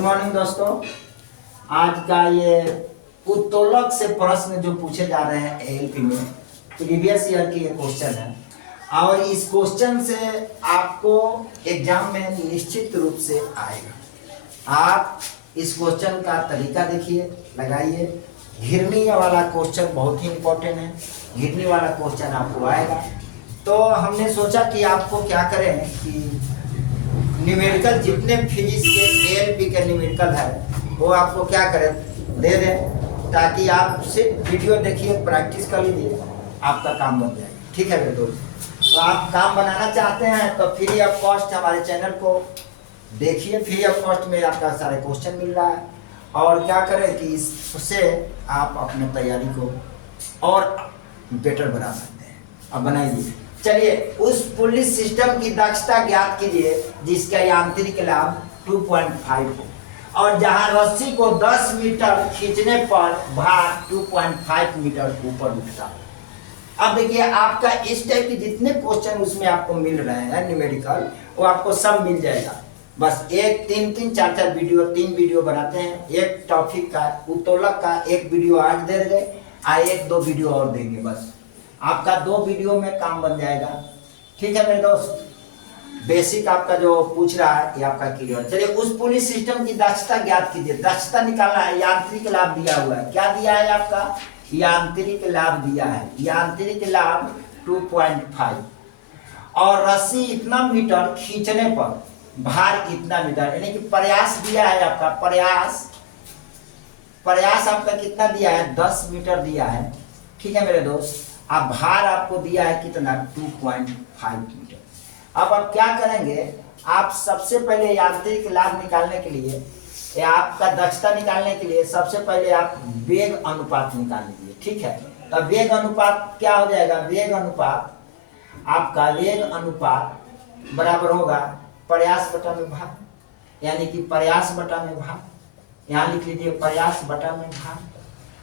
Morning दोस्तों। आज का ये उत्तोलक से प्रश्न जो पूछे जा रहे हैं एएलपी में, प्रीवियस ईयर की ये क्वेश्चन है और इस क्वेश्चन से आपको एग्जाम में निश्चित रूप से आएगा। आप इस क्वेश्चन का तरीका देखिए, लगाइए। घिरनी वाला क्वेश्चन बहुत ही इंपॉर्टेंट है, घिरनी वाला क्वेश्चन आपको आएगा। तो हमने सोचा कि आपको क्या करें कि न्यूमेरिकल जितने फिजिक्स के एएलपी के न्यूमेरिकल है वो आपको क्या करें दे दें, ताकि आप सिर्फ वीडियो देखिए, प्रैक्टिस कर लीजिए, आपका काम बन जाएगा। ठीक है मेरे दोस्त, तो आप काम बनाना चाहते हैं तो फ्री ऑफ कॉस्ट हमारे चैनल को देखिए। फ्री ऑफ कॉस्ट में आपका सारे क्वेश्चन मिल रहा है और क्या करें कि इससे आप अपने तैयारी को और बेटर बना सकते हैं। अब बनाइए। चलिए, उस पुलिस सिस्टम की दक्षता ज्ञात कीजिए जिसका यांत्रिक लाभ 2.5 हो और जहां रस्सी को 10 मीटर खींचने पर भार 2.5 मीटर ऊपर उठता है। अब देखिए, आपका इस टाइप के जितने क्वेश्चन उसमें आपको मिल रहे हैं न्यूमेरिकल, वो आपको सब मिल जाएगा। बस एक 3-3, 4-4 वीडियो, 3 वीडियो बनाते हैं। एक टॉपिक का, उत्तोलक का एक वीडियो आज दे देंगे, 1-2 वीडियो और देंगे। बस आपका 2 वीडियो में काम बन जाएगा। ठीक है मेरे दोस्त, बेसिक आपका जो पूछ रहा है ये आपका क्लियर। चलिए, उस पुलिस सिस्टम की दक्षता ज्ञात कीजिए। दक्षता निकालना है, यांत्रिक लाभ दिया हुआ है। क्या दिया है आपका? यांत्रिक लाभ दिया है। यांत्रिक लाभ 2.5 और रस्सी इतना मीटर खींचने पर भार इतना मीटर, यानी कि प्रयास दिया है आपका। प्रयास आपका कितना दिया है? 10 मीटर दिया है। ठीक है मेरे दोस्त, अब भार आपको दिया है कितना? 2.5 मीटर। अब आप क्या करेंगे, आप सबसे पहले यांत्रिक लाभ निकालने के लिए या आपका दक्षता निकालने के लिए सबसे पहले आप वेग अनुपात निकाल लीजिए। ठीक है, तो वेग अनुपात क्या हो जाएगा? वेग अनुपात आपका, वेग अनुपात बराबर होगा प्रयास बटा में भार, यानी कि प्रयास बटा में भार। यहाँ लिख लीजिए प्रयास बटा में भार।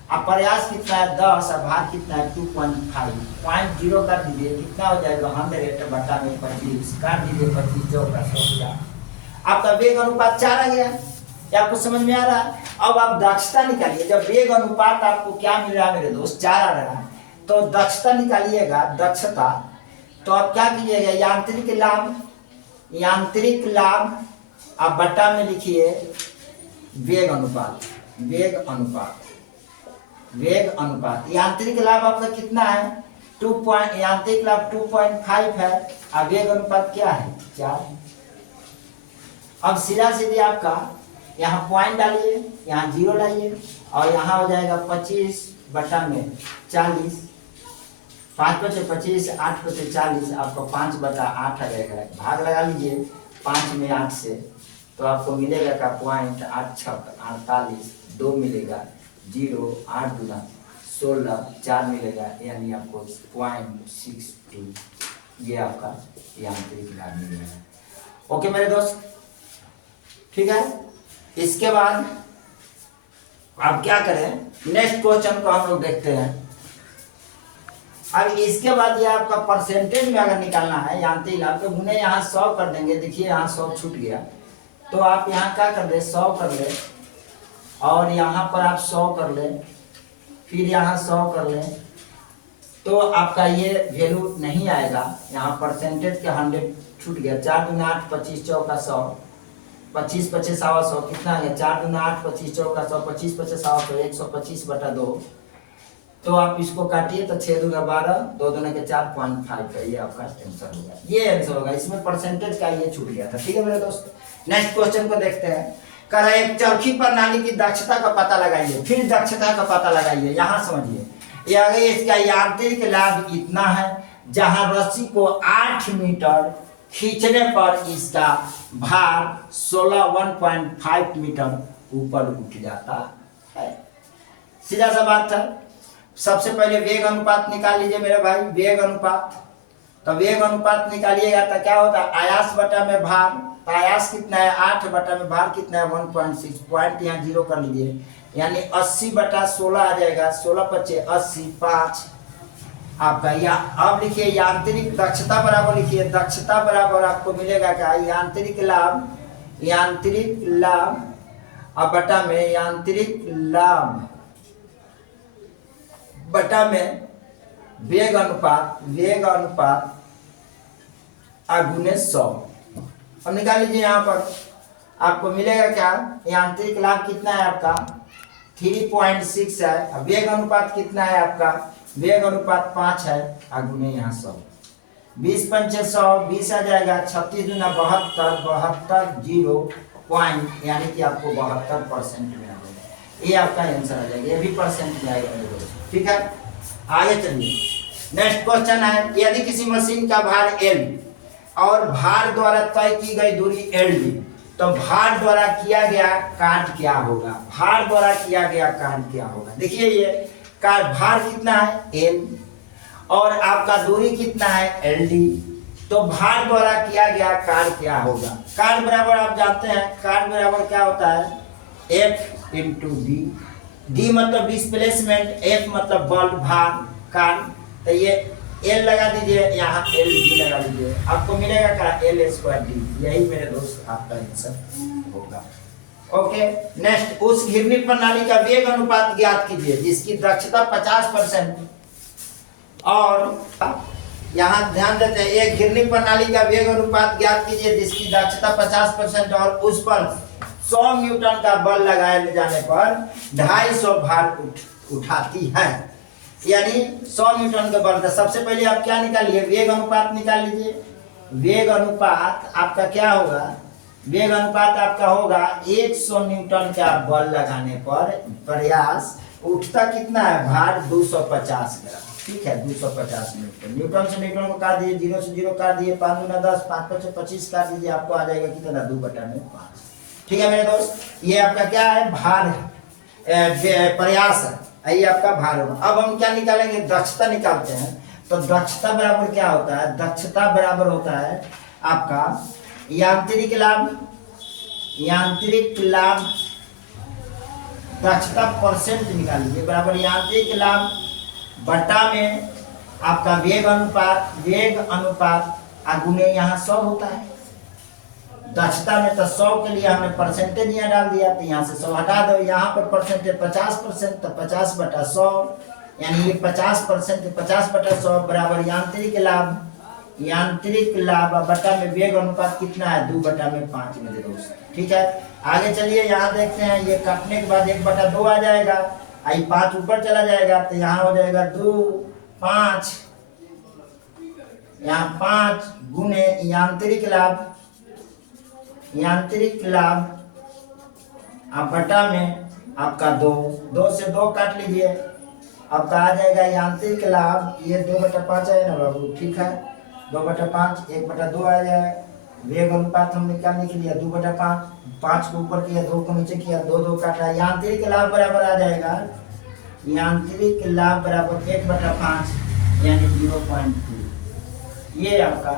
अब प्रयास कितना है? 10 और भार कितना है? 2.5। 0.0 कर दीजिए, कितना हो जाएगा? 100 बटा में 25 काट दीजिए, 25 चौका 100। आपका वेग अनुपात 4 आ गया। क्या आपको समझ में आ रहा है? अब आप दक्षता निकालिए। जब वेग अनुपात आपको क्या मिल रहा है मेरे दोस्त? 4 आ रहा है, तो दक्षता निकालिएगा। दक्षता तो आप क्या कीजिएगा? यांत्रिक लाभ आप बटा में लिखिए वेग अनुपात। वेग अनुपात यांत्रिक लाभ आपका कितना है? यांत्रिक लाभ 2.5 है और वेग अनुपात क्या है? 4। अब सीधा सीधे आपका यहाँ पॉइंट डालिए, यहाँ 0 लाइए और यहाँ हो जाएगा 25 बटा में 40। 5 बचे 25, 8 बचे 40, आपको 5 बटा 8 आ जाएगा। भाग लगा लीजिए 5 में 8 से, तो आपको मिलेगा का 0.8 2 मिलेगा 0, 8 दूना 16, 4 मिलेगा, यानी आपको 0.62 ये आपका यांत्रिक लाभ मिलेगा। ओके मेरे दोस्त, ठीक है। इसके बाद आप क्या करें, नेक्स्ट क्वेश्चन को हम लोग देखते हैं। अब इसके बाद ये आपका परसेंटेज में अगर निकालना है यांत्रिक लाभ, तो उन्हें यहाँ 100 कर देंगे। देखिए यहाँ 100 छूट गया, तो आप यहाँ क्या कर दे? 100 कर ले और यहाँ पर आप 100 कर ले, फिर यहाँ 100 कर ले, तो आपका ये वैल्यू नहीं आएगा। यहाँ परसेंटेज के 100 छूट गया। 4 दूना 8, 25 चौका 100, 25 25 सवा 100 कितना है? 4 दूना 8, 25 चौका 100, 25 25 सवा 100, 125 बटा 2। तो आप इसको काटिए तो 6 दूना 12, 2 दूना के 4.5 का ये आपका आंसर होगा। ये आंसर होगा, इसमें परसेंटेज का ये छूट गया था। ठीक है मेरे दोस्त, नेक्स्ट क्वेश्चन को देखते हैं। कह रहा है एक चरखी प्रणाली की दक्षता का पता लगाइए। फिर दक्षता का पता लगाइए, यहाँ समझिए। ये आगे इसका यांत्रिक लाभ इतना है, जहां रस्सी को 8 मीटर खींचने पर इसका भार 1.5 मीटर ऊपर उठ जाता है। सीधा सा बात है। सबसे पहले वेग अनुपात निकाल लीजिए मेरे भाई। वेग अनुपात, तो वेग अनुपात निकालिएगा तो क्या होता है? आयास बटा में भार। तो आयास कितना है? 8 बटा में भार कितना है? 1.6। पॉइंट यहाँ 0 कर लीजिए, यानी 80 बटा 16 आ जाएगा। 16 पच्चे 80, 5 आपका। या अब लिखिए यांत्रिक दक्षता बराबर लिखिए, दक्षता बराबर आपको मिलेगा क्या? यांत्रिक लाभ अब बटा में यांत्रिक लाभ बटा में वेग अनुपात गुने 100। अब निकाल लीजिए, यहाँ पर आपको मिलेगा क्या, यांत्रिक लाभ कितना है आपका 3.6 है। अब वेग अनुपात कितना है आपका, वेग अनुपात 5 है, गुने यहाँ 100। 20 पंचे 100, 20 आ जाएगा, 36 दूना 72, 72 जीरो पॉइंट, यानी कि आपको 72% में आ जाएगा। ये आपका आंसर आ जाएगा, ये भी परसेंट में आएगा मेरे दोस्त। ठीक है, आगे चलिए। नेक्स्ट क्वेश्चन है, यदि किसी मशीन का भार L और भार द्वारा तय की गई दूरी LD, तो भार द्वारा किया गया कार्य क्या होगा, भार द्वारा किया गया कार्य क्या होगा। देखिए ये कार्य भार कितना है L और आपका दूरी कितना है LD, तो भार द्वारा किया गया कार्य क्या होगा। कार्य बराबर आप जानते हैं, कार्य बराबर क्या होता है F इंटू डी। डी मतलब डिस्प्लेसमेंट, F मतलब बल भार कार्य, तो ये L लगा दीजिए, यहाँ L D लगा दीजिए, आपको मिलेगा क्या L²D। यही मेरे दोस्त आपका आंसर होगा। ओके, नेक्स्ट, उस घिरनी प्रणाली का वेग अनुपात ज्ञात कीजिए जिसकी दक्षता 50% और यहाँ ध्यान देते हैं, एक घिरनी प्रणाली का वेग अनुपात ज्ञात कीजिए जिसकी दक्षता 50% और उस पर 100 न्यूटन का बल लगाए जाने पर 250 भार उठाती है, यानी 100 न्यूटन का बल। सबसे पहले आप क्या निकालिए, वेग अनुपात निकाल लीजिए। वेग अनुपात आपका क्या होगा, वेग अनुपात आपका होगा 100 न्यूटन का बल लगाने पर प्रयास उठता कितना है, भार 250 ग्राम। ठीक है, 250 न्यूटन। न्यूटन से न्यूटन को काट दिए, 0 से 0 काट दिए, 5 दूना 10, 5 5 25 काट दीजिए, आपको आ जाएगा कितना 2/5। ठीक है मेरे दोस्त, ये आपका क्या है, भार प्रयास है, ये आपका भार होगा। अब हम क्या निकालेंगे, दक्षता निकालते हैं। तो दक्षता बराबर क्या होता है, दक्षता बराबर होता है आपका यांत्रिक लाभ दक्षता परसेंट निकाल लीजिए, बराबर यांत्रिक लाभ बटा में आपका वेग अनुपात गुने यहाँ 100 होता है। दक्षता में तो 100 के लिए हमने परसेंटेज यहाँ डाल दिया, तो यहाँ से 100 हटा दो, यहाँ पर परसेंटेज 50%, तो 50/100, यानी ये 50%, 50/100 बराबर यांत्रिक लाभ बटा में वेग अनुपात कितना है, 2/5 मेरे दोस्त। ठीक है, आगे चलिए, यहाँ देखते हैं, ये काटने के बाद 1/2 आ जाएगा, आई 5 ऊपर चला जाएगा, तो यहाँ हो जाएगा 2 5, यहाँ 5 गुने यांत्रिक लाभ आप बटा में आपका 2 से 2 काट लीजिए, आपका आ जाएगा यांत्रिक लाभ, ये 2/5 है ना बाबू। ठीक है, 2/5, 1/2 आ जाएगा। वेग अनुपात हम निकालने के लिए 2/5, 5 को ऊपर किया, 2 को नीचे किया, 2 काटा, यांत्रिक लाभ बराबर आ जाएगा, यांत्रिक लाभ बराबर 1/5 यानी 0.2, ये आपका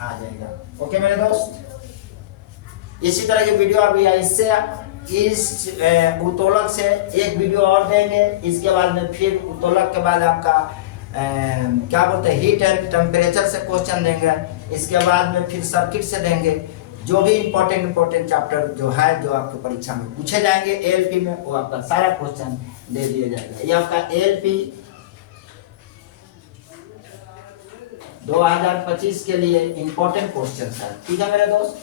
आ जाएगा। ओके मेरे दोस्त, इसी तरह की वीडियो अभी इससे इस उत्तोलक से एक वीडियो और देंगे, इसके बाद में फिर उत्तोलक के बाद आपका क्या बोलते हैं हीट एंड टेम्परेचर से क्वेश्चन देंगे, इसके बाद में फिर सर्किट से देंगे। जो भी इंपॉर्टेंट चैप्टर जो है, जो आपके परीक्षा में पूछे जाएंगे एएलपी में, वो आपका सारा क्वेश्चन दे दिया जाएगा। ये आपका एएलपी 2025 के लिए इंपॉर्टेंट क्वेश्चन है। ठीक है मेरे दोस्त,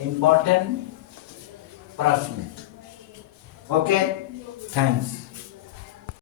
इंपॉर्टेंट प्रश्न। Okay, thanks.